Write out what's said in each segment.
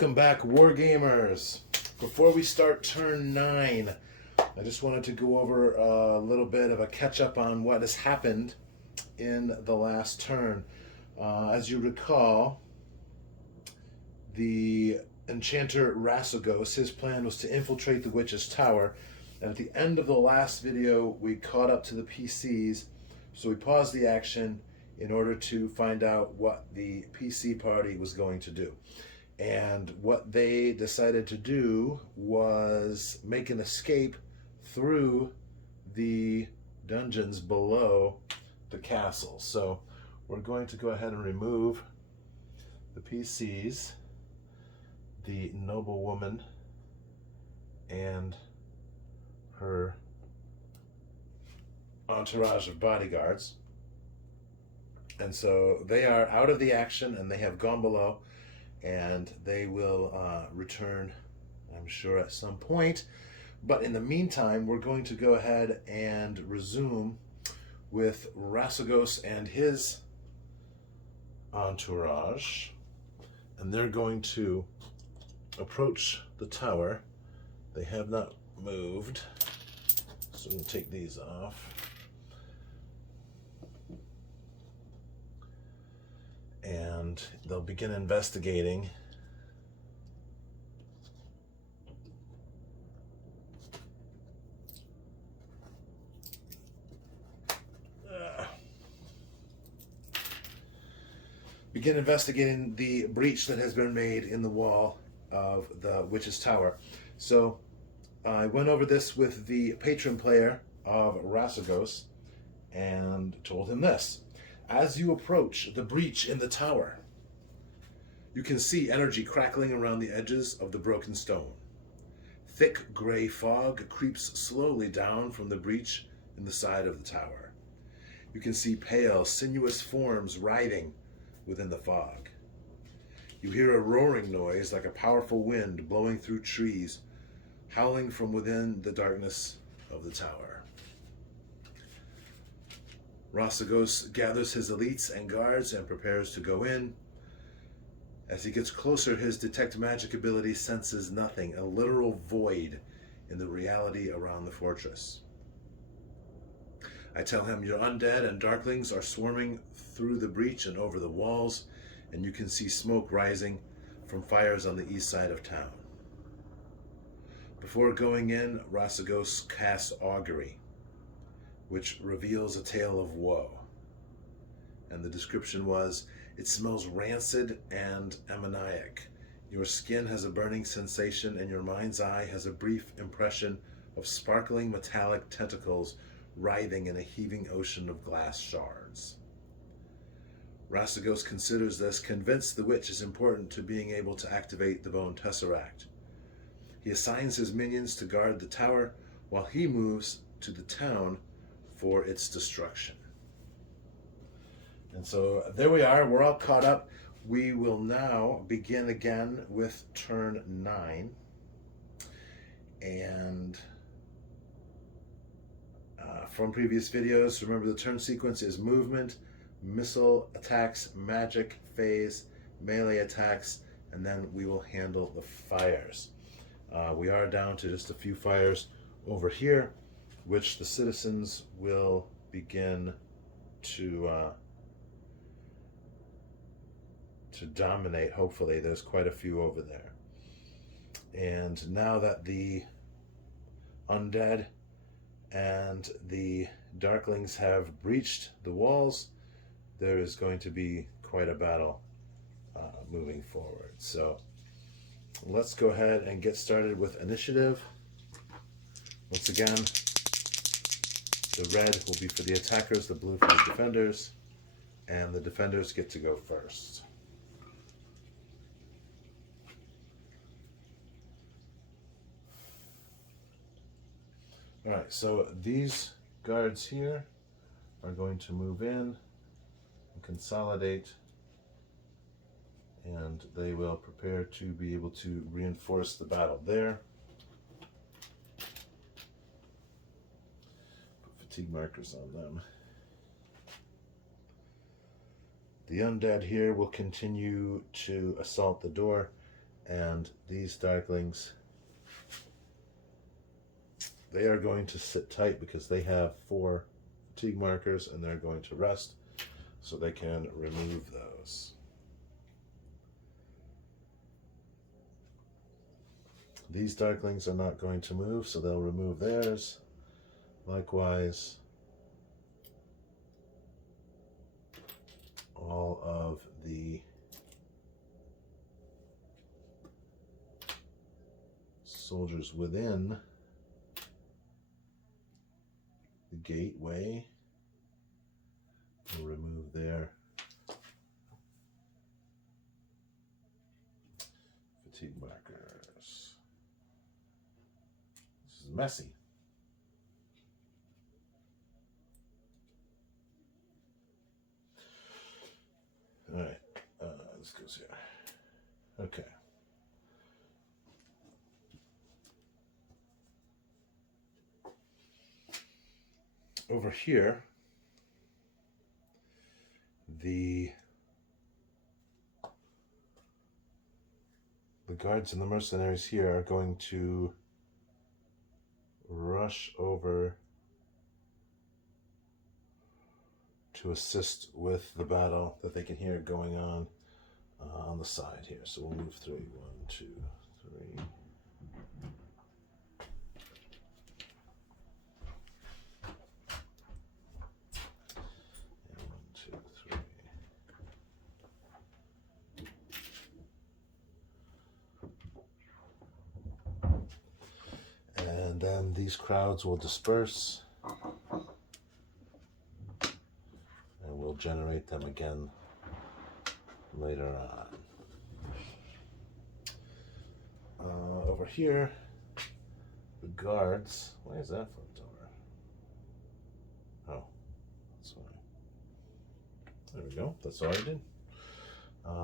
Welcome back, Wargamers. Before we start turn 9, I just wanted to go over a little bit of a catch-up on what has happened in the last turn. As you recall, the Enchanter Rasagos, his plan was to infiltrate the Witch's Tower, and at the end of the last video, we caught up to the PCs, so we paused the action in order to find out what the PC party was going to do. And what they decided to do was make an escape through the dungeons below the castle. So we're going to go ahead and remove the PCs, the noblewoman, and her entourage of bodyguards. And so they are out of the action and they have gone below. And they will return, I'm sure, at some point. But in the meantime, we're going to go ahead and resume with Rasagos and his entourage. And they're going to approach the tower. They have not moved. So we'll take these off. And they'll begin investigating. Begin investigating the breach that has been made in the wall of the Witch's Tower. So I went over this with the patron player of Rasagos and told him this. As you approach the breach in the tower, you can see energy crackling around the edges of the broken stone. Thick gray fog creeps slowly down from the breach in the side of the tower. You can see pale, sinuous forms writhing within the fog. You hear a roaring noise like a powerful wind blowing through trees, howling from within the darkness of the tower. Rasagos gathers his elites and guards and prepares to go in. As he gets closer, his detect magic ability senses nothing, a literal void in the reality around the fortress. I tell him your undead and darklings are swarming through the breach and over the walls, and you can see smoke rising from fires on the east side of town. Before going in, Rasagos casts augury, which reveals a tale of woe. And the description was, it smells rancid and ammoniac. Your skin has a burning sensation and your mind's eye has a brief impression of sparkling metallic tentacles writhing in a heaving ocean of glass shards. Rasagos considers this, convinced the witch is important to being able to activate the Bone Tesseract. He assigns his minions to guard the tower while he moves to the town for its destruction. And so there we are, we're all caught up. We will now begin again with turn 9. And from previous videos, remember the turn sequence is movement, missile attacks, magic, phase, melee attacks, and then we will handle the fires. We are down to just a few fires over here, which the citizens will begin to dominate. Hopefully, there's quite a few over there. And now that the undead and the darklings have breached the walls, there is going to be quite a battle moving forward. So let's go ahead and get started with initiative. Once again, the red will be for the attackers, the blue for the defenders, and the defenders get to go first. Alright, so these guards here are going to move in and consolidate, and they will prepare to be able to reinforce the battle there. Fatigue markers on them. The undead here will continue to assault the door And these Darklings, they are going to sit tight because they have 4 fatigue markers and they're going to rest, so they can remove those. These Darklings are not going to move, so they'll remove theirs. Likewise, all of the soldiers within the gateway will remove their fatigue markers. This is messy. All right, this goes here. Okay. Over here, the guards and the mercenaries here are going to rush over to assist with the battle that they can hear going on the side here. So we'll move 3. 1, 2, 3. And then these crowds will disperse and we'll generate them again later on. Over here, the guards. Why is that flipped over? Oh, that's why. There we go. That's all I did.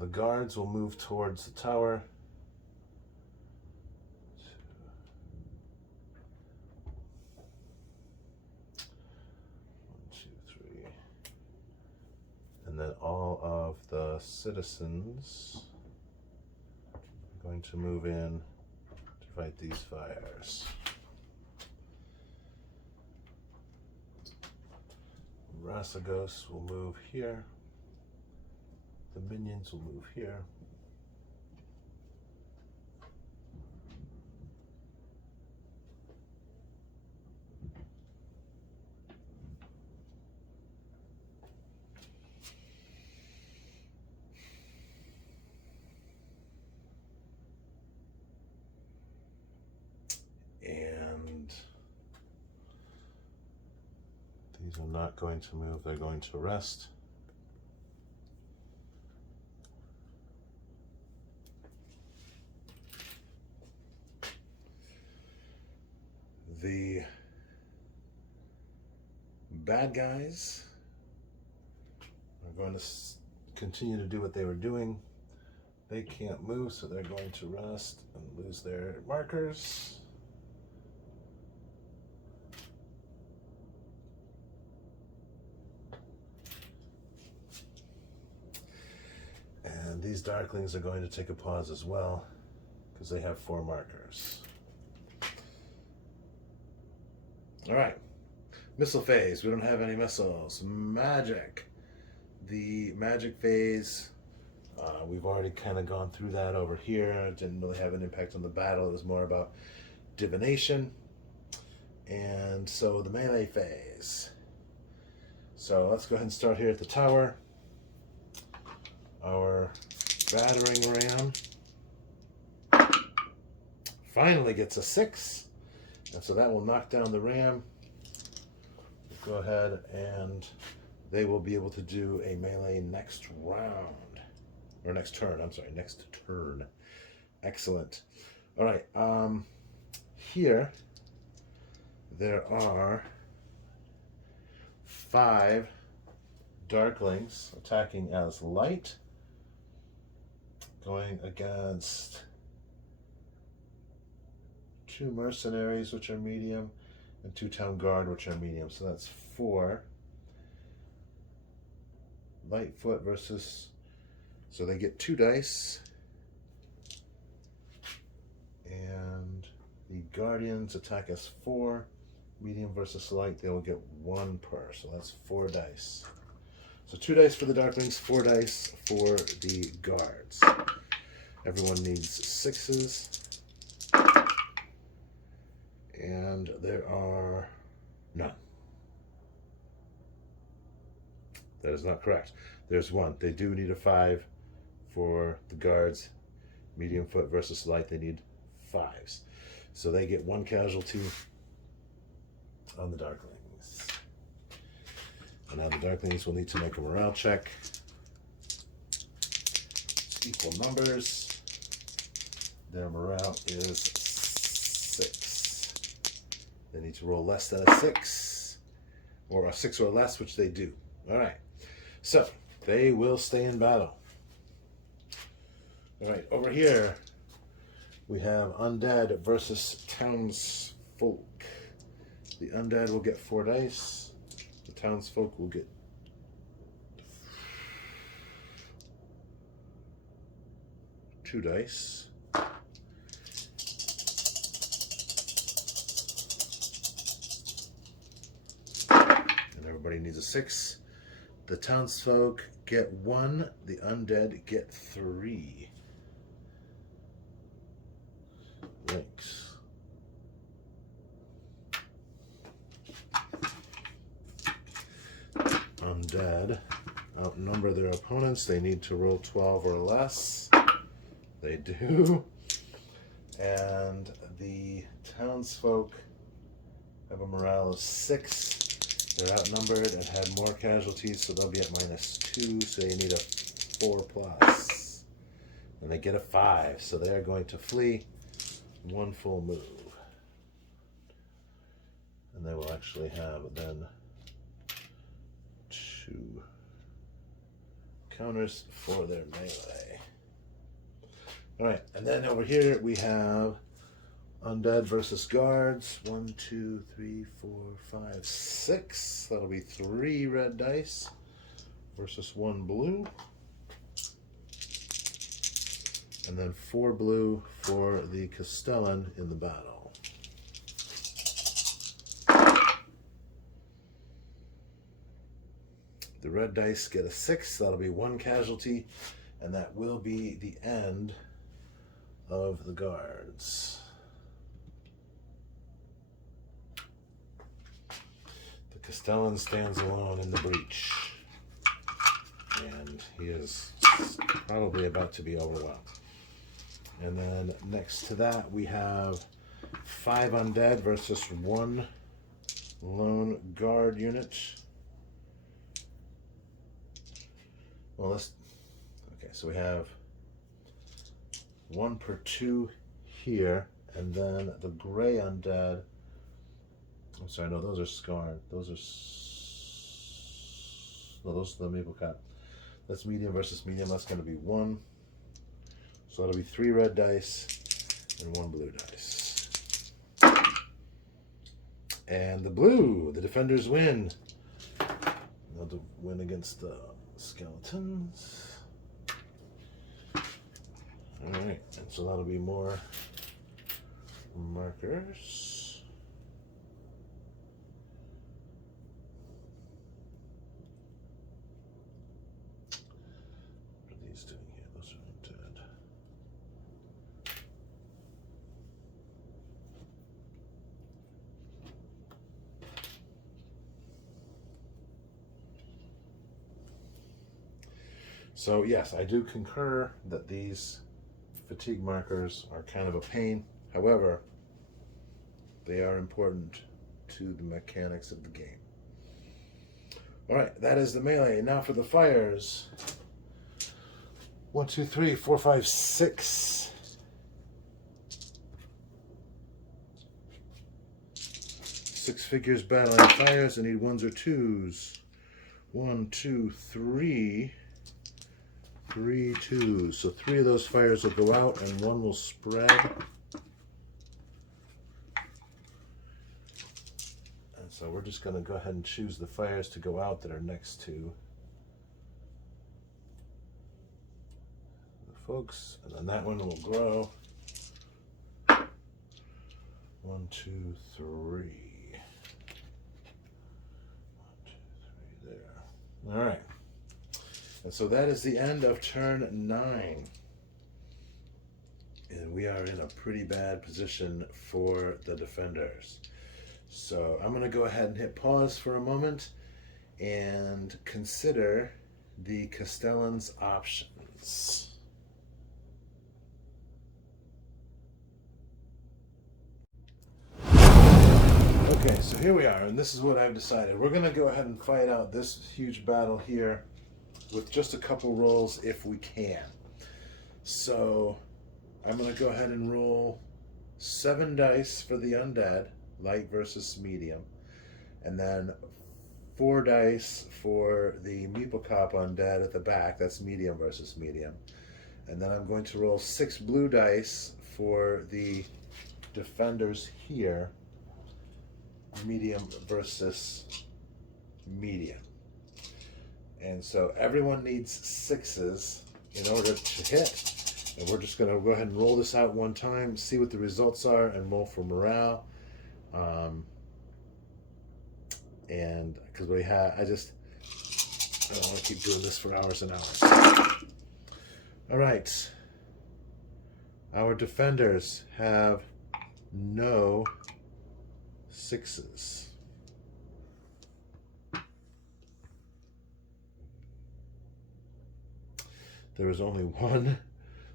The guards will move towards the tower. 1, 2, 3. And then all of the citizens are going to move in to fight these fires. Rasagos will move here. The minions will move here. And these are not going to move, they're going to rest. The bad guys are going to continue to do what they were doing. They can't move, so they're going to rest and lose their markers. And these Darklings are going to take a pause as well, because they have 4 markers. All right, missile phase. We don't have any missiles. Magic. The magic phase, we've already kind of gone through that over here. It didn't really have an impact on the battle. It was more about divination. And so the melee phase. So let's go ahead and start here at the tower. Our battering ram finally gets a 6. And so that will knock down the ram. Go ahead and they will be able to do a melee next round. Or next turn, I'm sorry, next turn. Excellent. All right, here there are 5 Darklings attacking as light, going against 2 mercenaries, which are medium, and 2 town guard, which are medium. So that's 4. Lightfoot versus, so they get 2 dice. And the Guardians attack us 4. Medium versus light, they will get 1 per. So that's 4 dice. So 2 dice for the Darklings, 4 dice for the Guards. Everyone needs 6s. And there are none. That is not correct. There's 1. They do need a 5 for the Guards. Medium foot versus light, they need 5s. So they get 1 casualty on the Darklings. And now the Darklings will need to make a morale check. It's equal numbers. Their morale is 6. They need to roll less than a 6, or a 6 or less, which they do. All right. So they will stay in battle. All right. Over here, we have Undead versus Townsfolk. The Undead will get 4 dice. The Townsfolk will get 2 dice. And everybody needs a 6. The Townsfolk get 1. The Undead get 3. Links. Undead outnumber their opponents. They need to roll 12 or less. They do. And the Townsfolk have a morale of 6. They're outnumbered and had more casualties, so they'll be at -2. So they need a 4 plus. And they get a 5. So they're going to flee 1 full move. And they will actually have then 2 counters for their melee. All right, and then over here we have Undead versus Guards. 1, 2, 3, 4, 5, 6. That'll be 3 red dice versus 1 blue. And then 4 blue for the Castellan in the battle. The red dice get a 6. That'll be 1 casualty. And that will be the end of the Guards. The Castellan stands alone in the breach. And he is probably about to be overwhelmed. And then next to that we have 5 Undead versus 1 lone guard unit. Well, okay, so we have 1 per 2 here, and then the gray Undead. I'm sorry, no, those are scarred. Those are those are the maple cat. That's medium versus medium. That's going to be 1. So that'll be 3 red dice and 1 blue dice. And the blue, the defenders win. They'll win against the skeletons. All right, and so that'll be more markers. What are these doing here? Those are Undead. So yes, I do concur that these fatigue markers are kind of a pain. However, they are important to the mechanics of the game. All right, that is the melee. Now for the fires. 1, 2, 3, 4, 5, 6. 6 figures battling fires. I need 1s or 2s. 1, 2, 3. 3 2s. So 3 of those fires will go out and 1 will spread. And so we're just going to go ahead and choose the fires to go out that are next to the folks. And then that one will grow. And 1, 2, 3. 1, 2, 3 there. All right. And so that is the end of turn 9. And we are in a pretty bad position for the defenders. So I'm going to go ahead and hit pause for a moment and consider the Castellan's options. Okay, so here we are, and this is what I've decided. We're going to go ahead and fight out this huge battle here with just a couple rolls if we can. So I'm going to go ahead and roll 7 dice for the Undead, light versus medium, and then 4 dice for the Meeple Cop Undead at the back, that's medium versus medium. And then I'm going to roll 6 blue dice for the defenders here, medium versus medium. And so everyone needs 6s in order to hit. And we're just going to go ahead and roll this out one time, see what the results are, and roll for morale. And because I don't want to keep doing this for hours and hours. All right. Our defenders have no 6s. There is only 1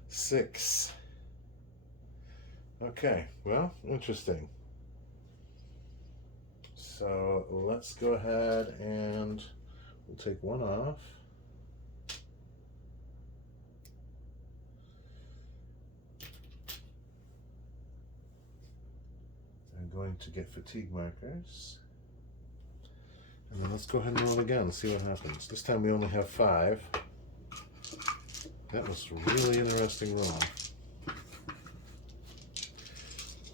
6. Okay, well, interesting. So let's go ahead and we'll take 1 off. I'm going to get fatigue markers. And then let's go ahead and roll again and see what happens. This time we only have 5. That was a really interesting roll.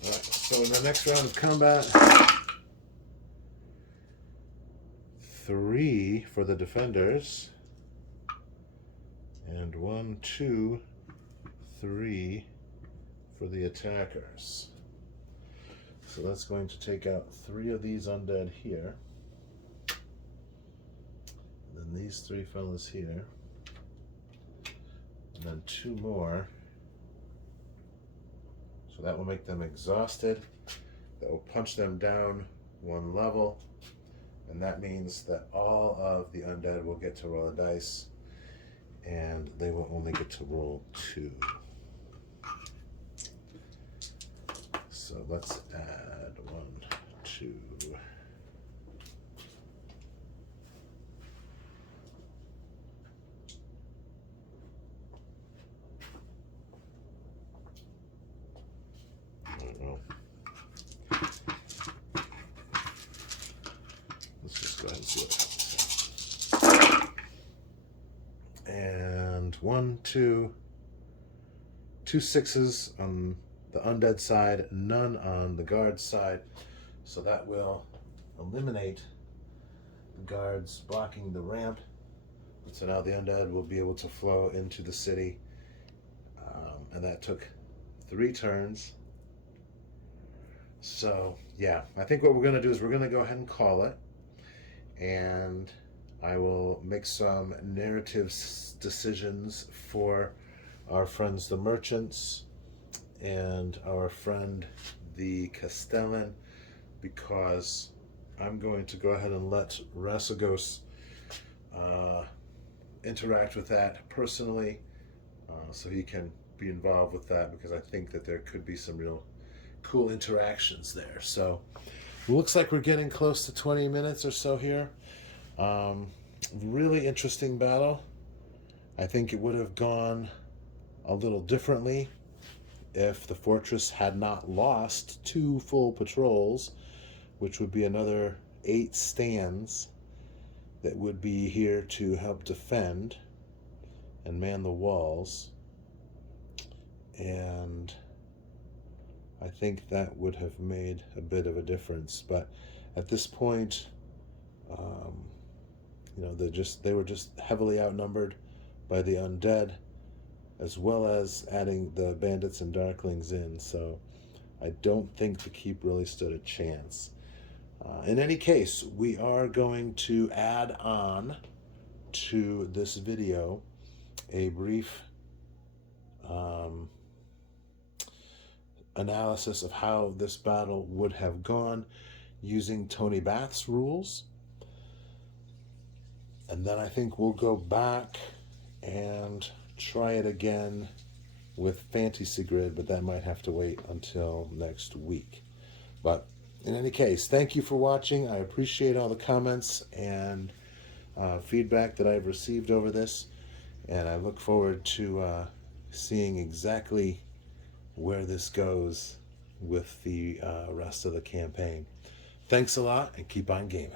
Alright, so in the next round of combat, 3 for the defenders, and 1, 2, 3 for the attackers. So that's going to take out 3 of these undead here. And then these 3 fellas here. And then 2 more. So that will make them exhausted. That will punch them down 1 level. And that means that all of the undead will get to roll a dice. And they will only get to roll 2. So let's add 1, 2. Let's just go ahead and see what happens. And 1, 2, 2 6s on the undead side, none on the guard side. So that will eliminate the guards blocking the ramp. And so now the undead will be able to flow into the city. And that took 3 turns. So yeah, I think what we're going to do is we're going to go ahead and call it. And I will make some narrative decisions for our friends the merchants and our friend the Castellan, because I'm going to go ahead and let Rasagos interact with that personally, so he can be involved with that, because I think that there could be some real cool interactions there. So it looks like we're getting close to 20 minutes or so here. Really interesting battle. I think it would have gone a little differently if the fortress had not lost 2 full patrols, which would be another 8 stands that would be here to help defend and man the walls. And I think that would have made a bit of a difference. But at this point, you know, they were just heavily outnumbered by the undead, as well as adding the bandits and darklings in. So I don't think the keep really stood a chance. In any case, we are going to add on to this video a brief analysis of how this battle would have gone using Tony Bath's rules. And then I think we'll go back and try it again with Fantasy Grid, but that might have to wait until next week. But in any case, thank you for watching. I appreciate all the comments and feedback that I've received over this, and I look forward to seeing exactly where this goes with the rest of the campaign. Thanks a lot, and keep on gaming.